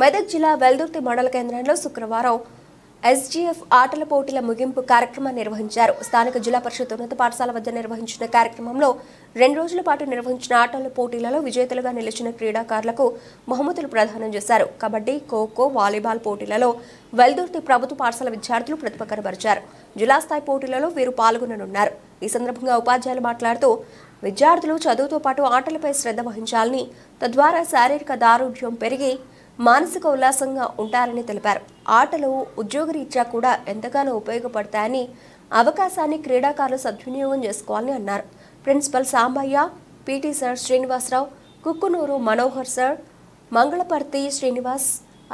మెదక్ జిల్లా వెల్దుర్తి మండల కేంద్రంలో శుక్రవారం ఎస్జీఎఫ్ ఆటల పోటీల ముగింపు కార్యక్రమాన్ని నిర్వహించారు. స్థానిక జిల్లా పరిషత్ ఉన్నత పాఠశాల వద్ద నిర్వహించిన కార్యక్రమంలో 2 రోజుల పాటు నిర్వహించిన ఆటల పోటీలలో విజేతలుగా నిలిచిన క్రీడాకారులకు బహుమతులు ప్రదానం చేశారు. కబడ్డీ, ఖోఖో, వాలీబాల్ పోటీలలో వెల్దుర్తి ప్రభుత్వ పాఠశాల విద్యార్థులు ప్రతిభ కనబరిచారు. జిల్లా స్థాయి పోటీలలో వీరు పాల్గొననున్నారు. ఈ సందర్భంగా ఉపాధ్యాయులు మాట్లాడుతూ విద్యార్థులు చదువుతో పాటు ఆటలపై శ్రద్ధ వహించాలని, తద్వారా శారీరక దారుఢ్యం పెరిగి మానసిక ఉల్లాసంగా ఉంటారని తెలిపారు. ఆటలు ఉద్యోగరీత్యా కూడా ఎంతగానో ఉపయోగపడతాయని, అవకాశాన్ని క్రీడాకారులు సద్వినియోగం చేసుకోవాలని అన్నారు. Principal Sambaiah, PT sir Srinivasarao, Kukkunuru Manohar sir, Mangalaparthi Srinivas,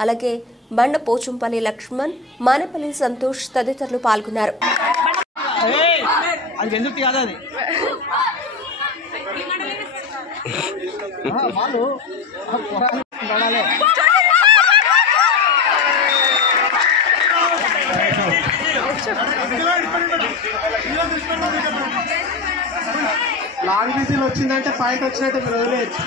అలాగే బండ పోచంపల్లి లక్ష్మణ్, మానేపల్లి సంతోష్ తదితరులు పాల్గొన్నారు. లాంగ్ విజిల్ వచ్చిందంటే పాయింట్ వచ్చినట్టు మీరు వదిలేయచ్చు.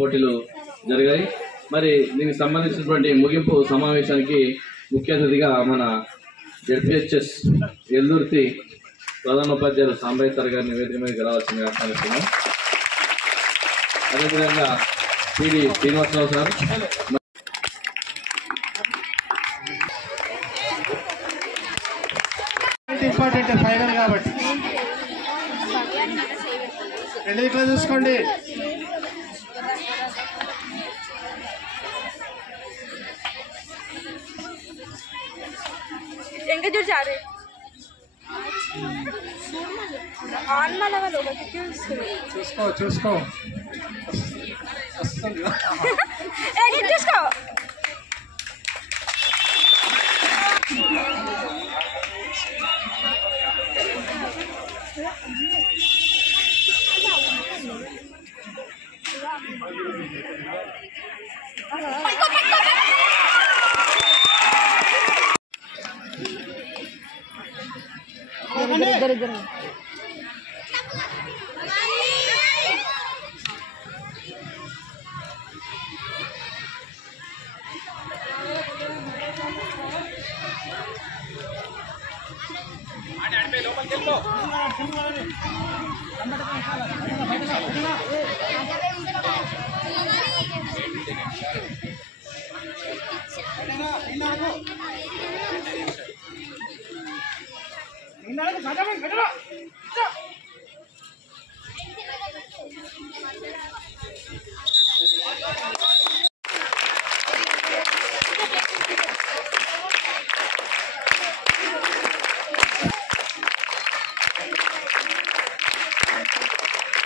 పోటీలు జరిగాయి. మరి దీనికి సంబంధించినటువంటి ముగింపు సమావేశానికి ముఖ్య అతిథిగా మన జెడ్పీహెచ్ఎస్ వెల్దుర్తి ప్రధానోపాధ్యాయులు సాంబయ్య సార్ గారిని వేదిక మీదకి రావాల్సిందిగా ఆహ్వానిస్తున్నాం. అదేవిధంగా PD Srinivasarao sir, important final కాబట్టి రెండు ఇట్లా చూసుకోండి. చూసుకో చూసుకో చూసుకో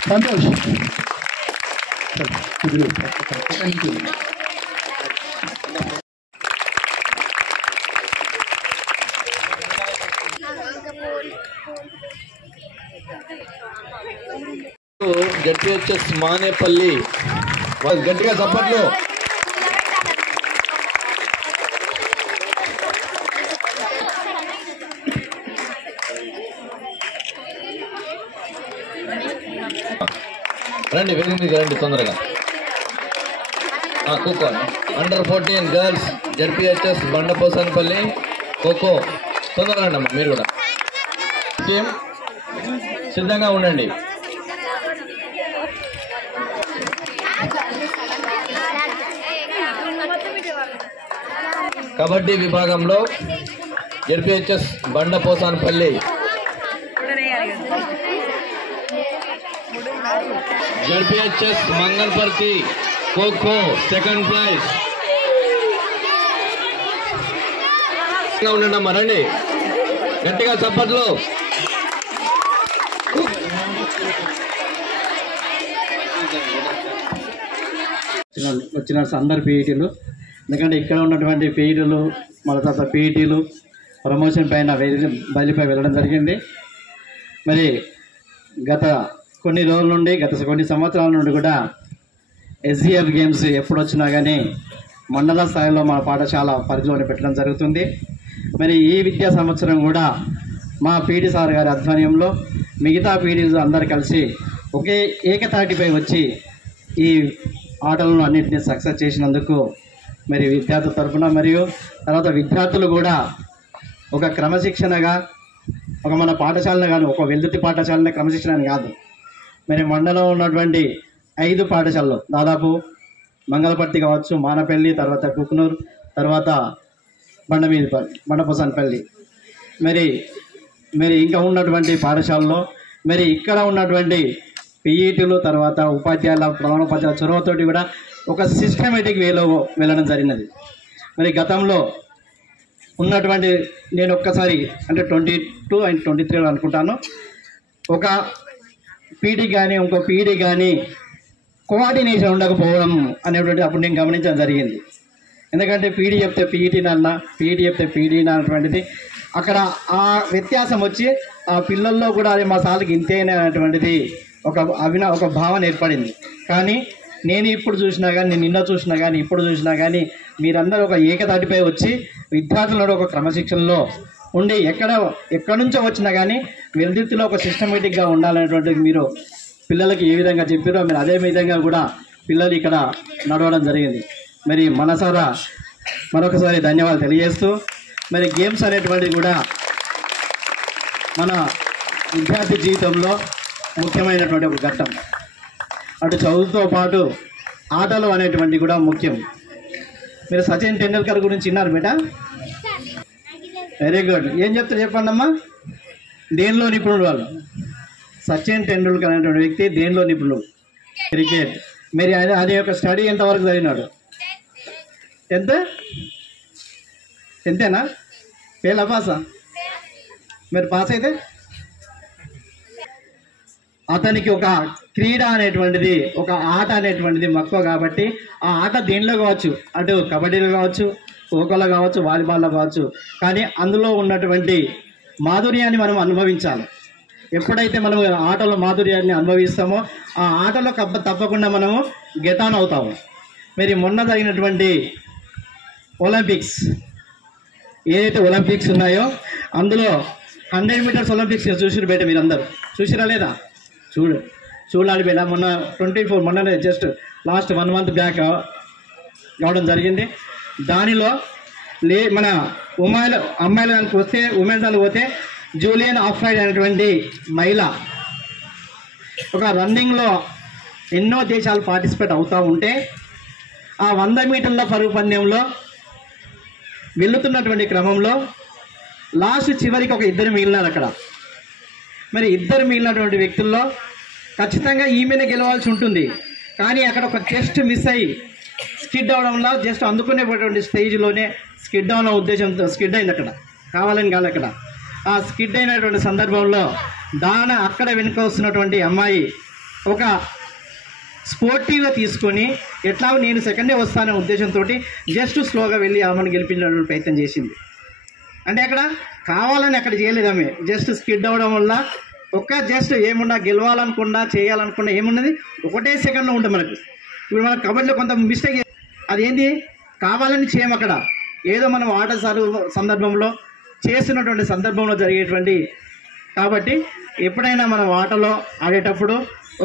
సంతోష్ జెడ్పీహెచ్ఎస్ మానేపల్లి గట్టిగా చప్పట్లు. రండి వేదిక మీద రండి తొందరగా. ఖోఖో అండర్-14 గర్ల్స్ జెడ్పీహెచ్ఎస్ బండపోసనపల్లి ఖోఖో తొందరగా రండి అమ్మా. మీరు కూడా టీం సిద్ధంగా ఉండండి. కబడ్డీ విభాగంలో ZPHS Bandaposanapalli, ZPHS Mangalaparthi kho kho second prize. ఉండండి అమ్మా, రండి గట్టిగా చప్పట్లు. వచ్చిన అందరు పీఈటీలు, ఎందుకంటే ఇక్కడ ఉన్నటువంటి పీఈటీలు మన తర్వాత పీఈటీలు ప్రమోషన్ పైన బయలుపై వెళ్ళడం జరిగింది. మరి గత కొన్ని రోజుల నుండి కొన్ని సంవత్సరాల నుండి కూడా SGF గేమ్స్ ఎప్పుడు వచ్చినా కానీ మండల స్థాయిలో మా పాఠశాల పరిధిలోనే పెట్టడం జరుగుతుంది. మరి ఈ విద్యా సంవత్సరం కూడా మా పీడి సార్ గారి ఆధ్వర్యంలో మిగతా పీడీలు అందరు కలిసి ఒకే ఏకతాటిపై వచ్చి ఈ ఆటలను అన్నింటినీ సక్సెస్ చేసినందుకు మరి విద్యార్థుల తరఫున మరియు తర్వాత విద్యార్థులు కూడా ఒక క్రమశిక్షణగా ఒక మన పాఠశాలను కాదు, ఒక వెల్దుర్తి పాఠశాలనే క్రమశిక్షణ అని కాదు, మరి మండలంలో ఉన్నటువంటి 5 పాఠశాలలు దాదాపు మంగళపర్తి కావచ్చు, మానపల్లి, తర్వాత కుకునూరు, తర్వాత బండపోసన్పల్లి, మరి ఇంకా ఉన్నటువంటి పాఠశాలలో మరి ఇక్కడ ఉన్నటువంటి పీఈటీలు తర్వాత ఉపాధ్యాయుల ప్రధానోపాధ్యాయుల చొరవతోటి కూడా ఒక సిస్టమేటిక్ వేలో వెళ్ళడం జరిగినది. మరి గతంలో ఉన్నటువంటి నేను ఒక్కసారి అంటే 22 and 23 అనుకుంటాను, ఒక పీడీ కానీ ఇంకో పీడీ కానీ కోఆర్డినేషన్ ఉండకపోవడం అనేటువంటి అప్పుడు నేను గమనించడం జరిగింది. ఎందుకంటే పీడీ చెప్తే పీఈటీనన్నా, పీఈటీ చెప్తే పీడీనా అనేటువంటిది అక్కడ ఆ వ్యత్యాసం వచ్చి ఆ పిల్లల్లో కూడా అది మా సార్కి ఇంతేనే అనేటువంటిది ఒక భావన ఏర్పడింది. కానీ నేను ఇప్పుడు చూసినా కానీ, నేను నిన్న చూసినా కానీ, ఇప్పుడు చూసినా కానీ మీరందరూ ఒక ఏకతాటిపై వచ్చి విద్యార్థులను ఒక క్రమశిక్షణలో ఉండి ఎక్కడి నుంచో వచ్చినా కానీ వెల్దుర్తిలో ఒక సిస్టమేటిక్గా ఉండాలనేటువంటిది మీరు పిల్లలకి ఏ విధంగా చెప్పారో మీరు అదే విధంగా కూడా పిల్లలు ఇక్కడ నడవడం జరిగింది. మరి మనసారా మరొకసారి ధన్యవాదాలు తెలియజేస్తూ, మరి గేమ్స్ అనేటువంటిది కూడా మన విద్యార్థి జీవితంలో ముఖ్యమైనటువంటి ఒక ఘట్టం. అటు చదువుతో పాటు ఆటలు అనేటువంటివి కూడా ముఖ్యం. మీరు సచిన్ టెండూల్కర్ గురించి విన్నారు బేటా? Very good. ఏం చెప్తారు చెప్పండి అమ్మా. దేనిలో నిపుణుడు వాళ్ళు? సచిన్ టెండూల్కర్ అనేటువంటి వ్యక్తి దేనిలో నిపుణుడు? క్రికెట్. మరి అది యొక్క స్టడీ ఎంతవరకు చదివినాడు? ఎంతేనా? ఫెయిలా పాసా? మీరు పాస్ అయితే అతనికి ఒక క్రీడ అనేటువంటిది, ఒక ఆట అనేటువంటిది మక్కువ కాబట్టి ఆ ఆట దేనిలో కావచ్చు, అటు కబడ్డీలో కావచ్చు, ఖోఖోలో కావచ్చు, వాలీబాల్లో కావచ్చు, కానీ అందులో ఉన్నటువంటి మాధుర్యాన్ని మనం అనుభవించాలి. ఎప్పుడైతే మనం ఆటలో మాధుర్యాన్ని అనుభవిస్తామో ఆ ఆటలో తప్పకుండా మనము గెట్ ఆన్ అవుతాము. మరి మొన్న జరిగినటువంటి ఒలింపిక్స్ ఏదైతే ఒలింపిక్స్ ఉన్నాయో అందులో 100 మీటర్స్ ఒలింపిక్స్ చూసిరు బయట, మీరందరూ చూసిరా లేదా? చూడాలి బేట. మొన్న 24 మొన్ననే జస్ట్ లాస్ట్ 1 month బ్యాక్ కావడం జరిగింది. దానిలో మన అమ్మాయిల దానికి వస్తే, ఉమెన్స్ దానికి పోతే జూలియన్ ఆఫ్రైడ్ అనేటువంటి మహిళ ఒక రన్నింగ్లో ఎన్నో దేశాలు పార్టిసిపేట్ అవుతూ ఉంటే ఆ 100 మీటర్ల పరుగు పందెంలో వెళుతున్నటువంటి క్రమంలో లాస్ట్ చివరికి ఒక 2 మిగిలినారు అక్కడ. మరి 2 మిగిలినటువంటి వ్యక్తుల్లో ఖచ్చితంగా ఈమెనే గెలవాల్సి ఉంటుంది. కానీ అక్కడ ఒక జస్ట్ మిస్ అయ్యి స్కిడ్ అవడంలో జస్ట్ అందుకునేటువంటి స్టేజ్లోనే స్కిడ్ అవడం ఉద్దేశంతో స్కిడ్ అయింది. అక్కడ కావాలని కాదు, అక్కడ ఆ స్కిడ్ అయినటువంటి సందర్భంలో అక్కడ వెనుక వస్తున్నటువంటి అమ్మాయి ఒక స్పోర్టివ్గా తీసుకొని ఎట్లా నేను సెకండే వస్తాననే ఉద్దేశంతో జస్ట్ స్లోగా వెళ్ళి ఆమెను గెలిపించడానికి ప్రయత్నం చేసింది. అంటే అక్కడ కావాలని అక్కడ చేయలేదు ఆమె, జస్ట్ స్కిడ్ అవ్వడం వల్ల జస్ట్ ఏమున్నా గెలవాలనుకున్నా చేయాలనుకున్నా ఏమున్నది ఒకటే సెకండ్లో ఉంటుంది మనకు. ఇప్పుడు మన కబడ్డీలో కొంత మిస్టేక్, అదేంటి కావాలని చేయం, అక్కడ ఏదో మనం ఆట సందర్భంలో చేస్తున్నటువంటి సందర్భంలో జరిగేటువంటి. కాబట్టి ఎప్పుడైనా మనం ఆటలో ఆడేటప్పుడు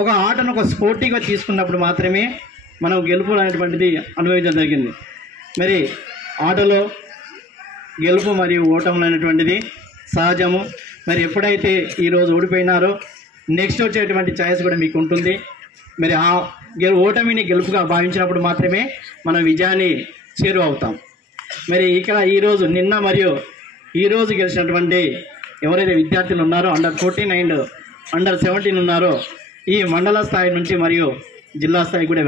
ఒక ఆటను ఒక స్పోర్టివ్గా తీసుకున్నప్పుడు మాత్రమే మనం గెలుపు అనేటువంటిది అనుభవించడం జరిగింది. మరి ఆటలో గెలుపు మరియు ఓటములు అనేటువంటిది సహజము. మరి ఎప్పుడైతే ఈరోజు ఓడిపోయినారో నెక్స్ట్ వచ్చేటువంటి ఛాయిస్ కూడా మీకు ఉంటుంది. మరి ఆ ఓటమిని గెలుపుగా భావించినప్పుడు మాత్రమే మనం విజయాన్ని చేరువవుతాం. మరి ఇక్కడ ఈరోజు నిన్న మరియు ఈరోజు గెలిచినటువంటి ఎవరైతే విద్యార్థులు ఉన్నారో Under 14 and Under 17 ఉన్నారో ఈ మండల స్థాయి నుంచి మరియు జిల్లా స్థాయి కూడా